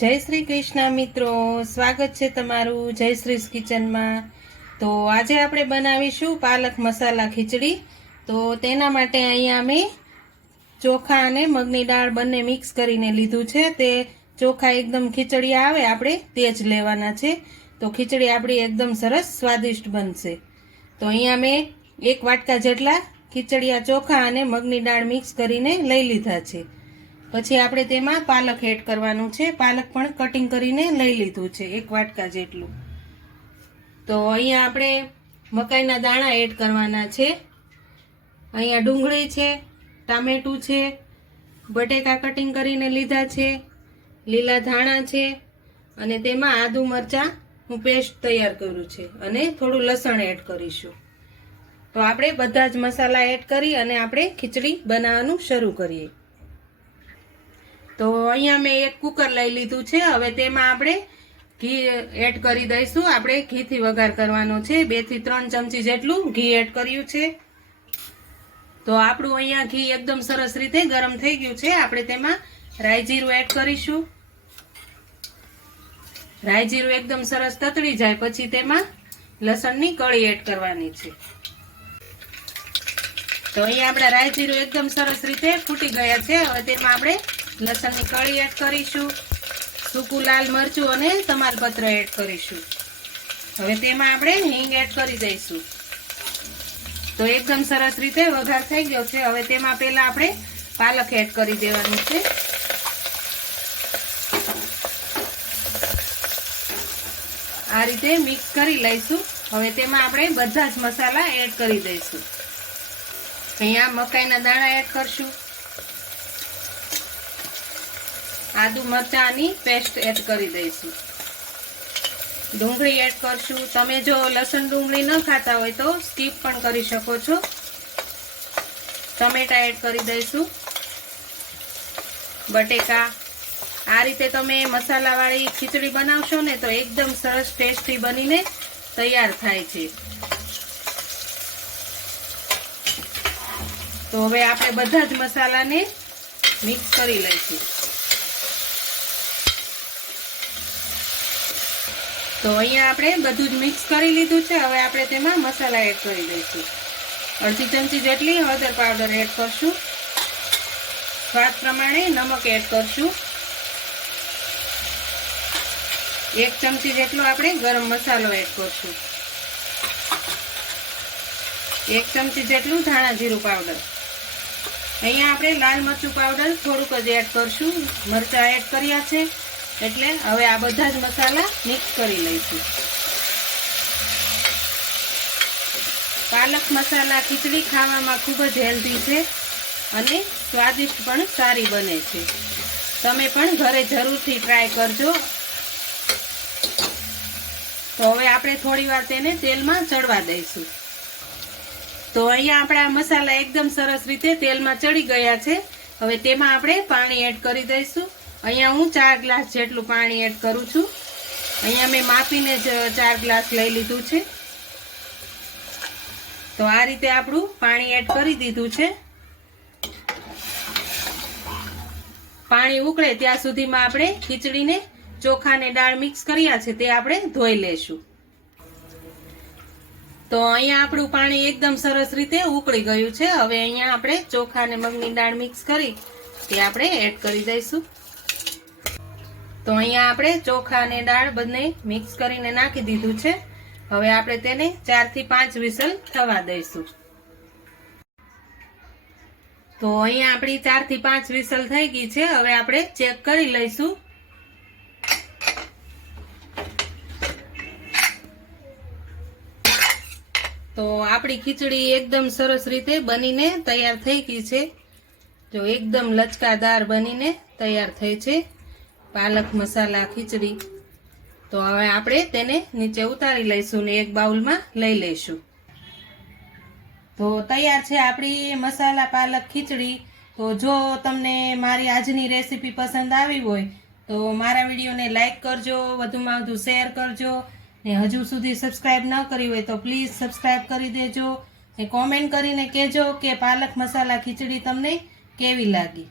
જય શ્રી કૃષ્ણ મિત્રો, સ્વાગત છે તમારું જયશ્રીસ કિચનમાં। તો આજે આપણે બનાવીશું પાલક મસાલા ખીચડી। તો તેના માટે અહીંયા અમે ચોખા અને મગની દાળ બંને મિક્સ કરીને લીધું છે। તે ચોખા એકદમ ખીચડી આવે આપણે તે જ લેવાના છે, તો ખીચડી આપણી એકદમ સરસ સ્વાદિષ્ટ બનશે। તો અહીંયા મેં 1 વાટકા જેટલા ખીચડિયા ચોખા અને મગની દાળ મિક્સ કરીને લઈ લીધા છે। પછી આપણે તેમાં પાલક એડ કરવાનું છે। પાલક પણ કટિંગ કરીને લઈ લીધું છે 1 વાટકા જેટલું। તો અહીંયા આપણે મકાઈના દાણા એડ કરવાના છે। અહીંયા ડુંગળી છે, ટામેટું છે, બટેકા કટિંગ કરીને લીધા છે, લીલા ધાણા છે અને તેમાં આદુ મરચાં હું પેસ્ટ તૈયાર કર્યું છે અને થોડું લસણ એડ કરીશું। તો આપણે બધા જ મસાલા એડ કરી અને આપણે ખીચડી બનાવવાનું શરૂ કરીએ। તો અહીંયા મેં 1 કુકર લઈ લીધું છે। હવે તેમાં આપણે ઘી એડ કરી દઈશું। આપણે ઘીથી વઘાર કરવાનો છે। 2 થી 3 ચમચી જેટલું ઘી એડ કર્યું છે। તો આપણું અહીંયા ઘી એકદમ સરસ રીતે ગરમ થઈ ગયું છે। આપણે તેમાં રાઈ જીરું એડ કરીશું। રાઈ જીરું એકદમ સરસ તતડી જાય પછી તેમાં લસણની કળી એડ કરવાની છે। તો અહીંયા આપણા રાઈ જીરું એકદમ સરસ રીતે ફૂટી ગયા છે। હવે તેમાં આપણે લસણની કળી એડ કરીશું, સૂકું લાલ મરચું અને તમાલપત્ર એડ કરીશું। હવે તેમાં આપણે હિંગ એડ કરી દઈશું। તો એકદમ સરસ રીતે વઘાર થઈ ગયો છે। હવે તેમાં પહેલા આપણે પાલક એડ કરી દેવાનું છે। આ રીતે મિક્સ કરી લઈશું। હવે તેમાં આપણે બધા જ મસાલા એડ કરી દઈશું। અહીંયા મકાઈના દાણા એડ કરશું, આદુ મરચાંની પેસ્ટ એડ કરી દઈશું, ડુંગળી એડ કરશું। તમે જો લસણ ડુંગળી ન ખાતા હોય તો સ્કીપ પણ કરી શકો છો। ટમેટા એડ કરી દઈશું, બટેકા। આ રીતે તમે મસાલાવાળી ખીચડી બનાવશો ને તો એકદમ સરસ ટેસ્ટી બનીને તૈયાર થાય છે। તો હવે આપણે બધા જ મસાલાને મિક્સ કરી લઈશું। તો અહીંયા આપણે બધું જ મિક્સ કરી લીધું છે। હવે આપણે તેમાં મસાલા એડ કરી દઈશું। અડધી ચમચી જેટલી હળદર પાવડર એડ કરશું, સ્વાદ પ્રમાણે નમક એડ કરશું, 1 ચમચી જેટલો આપણે ગરમ મસાલો એડ કરશું, 1 ચમચી જેટલું ધાણા જીરું પાવડર। અહીંયા આપણે લાલ મરચું પાવડર થોડુંક જ એડ કરશું, મરચાં એડ કર્યા છે એટલે હવે આ બધા જ મસાલા મિક્સ કરી લઈશું। પાલક મસાલા ખીચડી ખાવામાં ખૂબ જ હેલ્ધી છે અને સ્વાદિષ્ટ પણ સારી બને છે। તમે પણ ઘરે જરૂરથી ટ્રાય કરજો। તો હવે આપણે થોડી વાર તેને તેલમાં ચડવા દઈશું। તો અહીંયા આપણા મસાલા એકદમ સરસ રીતે તેલમાં ચડી ગયા છે। હવે તેમાં આપણે પાણી એડ કરી દઈશું। અહીંયા હું 4 ગ્લાસ જેટલું પાણી એડ કરું છું। અહીંયા મેં માપીને જ 4 ગ્લાસ લઈ લીધું છે। તો આ રીતે આપણું પાણી એડ કરી દીધું છે। પાણી ઉકળે ત્યાં સુધીમાં આપણે ખીચડીને ચોખા અને દાળ મિક્સ કર્યા છે તે આપણે ધોઈ લેશું। તો અહીંયા આપણું પાણી એકદમ સરસ રીતે ઉકળી ગયું છે। હવે અહીંયા આપણે ચોખા અને મગની દાળ મિક્સ કરી તે આપણે એડ કરી દઈશું। તો અહીંયા આપણે ચોખા અને દાળ બંને મિક્સ કરીને નાખી દીધું છે। હવે આપણે તેને 4 થી 5 વિસલ થવા દઈશું। તો અહીંયા આપણી 4 થી 5 વિસલ થઈ ગઈ છે। હવે આપણે ચેક કરી લઈશું। તો આપણી ખીચડી એકદમ સરસ રીતે બનીને તૈયાર થઈ ગઈ છે। જો એકદમ લચકાદાર બનીને તૈયાર થઈ છે પાલક મસાલા ખીચડી। તો હવે આપણે તેને નીચે ઉતારી લઈશું ને એક બાઉલમાં લઈ લઈશું। તો તૈયાર છે આપણી મસાલા પાલક ખીચડી। તો જો તમને મારી આજની રેસીપી પસંદ આવી હોય તો મારા વિડીયોને લાઈક કરજો, વધુમાં વધુ શેર કરજો ને હજુ સુધી સબસ્ક્રાઈબ ન કરી હોય તો પ્લીઝ સબસ્ક્રાઈબ કરી દેજો ને કોમેન્ટ કરીને કહેજો કે પાલક મસાલા ખીચડી તમને કેવી લાગી।